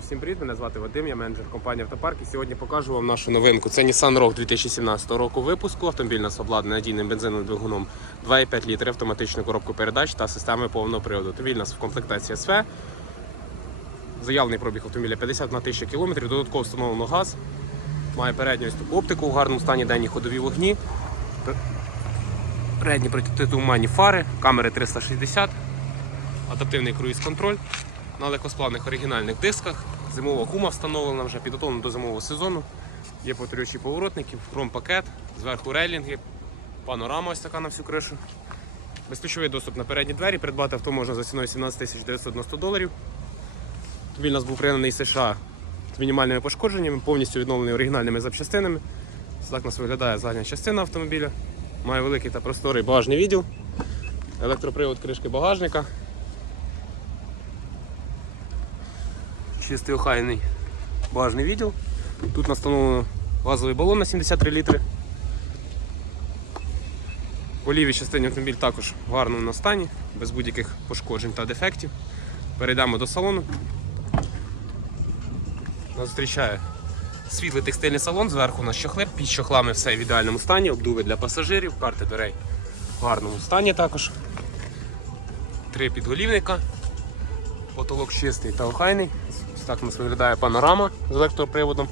Всім привіт, мене звати Вадим, я менеджер компанії Автопарк і сьогодні покажу вам нашу новинку. Це Nissan Rogue 2017 року випуску. Автомобіль нас обладнаний надійним бензиновим двигуном 2,5 літри, автоматичну коробку передач та системою повного приводу. Автомобіль у нас в комплектації СВ. Заявлений пробіг автомобіля 50 на 1000 км, додатково встановлено газ. Має передню оптику у гарному стані денні ходові вогні. Передні протитуманні фари, камери 360, адаптивний круїз-контроль на легкосплавних оригінальних дисках. Зимова гума встановлена вже підготовлена до зимового сезону. Є повторюючі поворотники, хром-пакет, зверху рейлінги, панорама ось така на всю кришу. Безключовий доступ на передні двері. Придбати авто можна за ціною 17 990 доларів. Автомобіль у нас був пригнаний з США з мінімальними пошкодженнями, повністю відновлений оригінальними запчастинами. Так нас виглядає задня частина автомобіля. Має великий та просторий багажний відділ, електропривод кришки багажника. Чистий охайний багажний відділ. Тут настановлено газовий балон на 73 літри. По лівій частині автомобіль також в гарному стані, без будь-яких пошкоджень та дефектів. Перейдемо до салону. Нас зустрічає світлий текстильний салон, зверху у нас чохли, під чохлами все в ідеальному стані, обдуви для пасажирів, карти дверей в гарному стані також. Три підголівника, потолок чистий та охайний. Так нас виглядає панорама з електроприводом.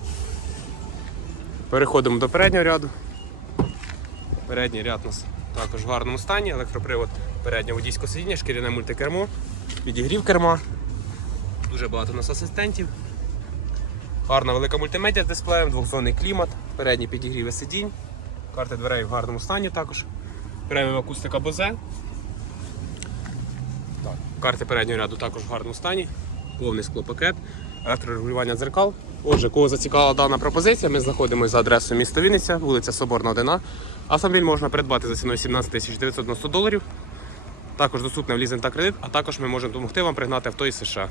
Переходимо до переднього ряду. Передній ряд у нас також в гарному стані, електропривод переднього водійського сидіння, шкіряне мультикермо, підігрів керма. Дуже багато у нас асистентів. Гарна велика мультимедіа з дисплеєм, двохзонний клімат, передні підігріви сидінь, карти дверей в гарному стані також. Преміум акустика Бозе. Так. Карти переднього ряду також в гарному стані, повний склопакет, електрорегулювання дзеркал. Отже, кого зацікавила дана пропозиція, ми знаходимося за адресою міста Вінниця, вулиця Соборна 1. Автомобіль можна придбати за ціною 17 990 доларів. Також доступний в лізинг та кредит, а також ми можемо допомогти вам пригнати авто із США.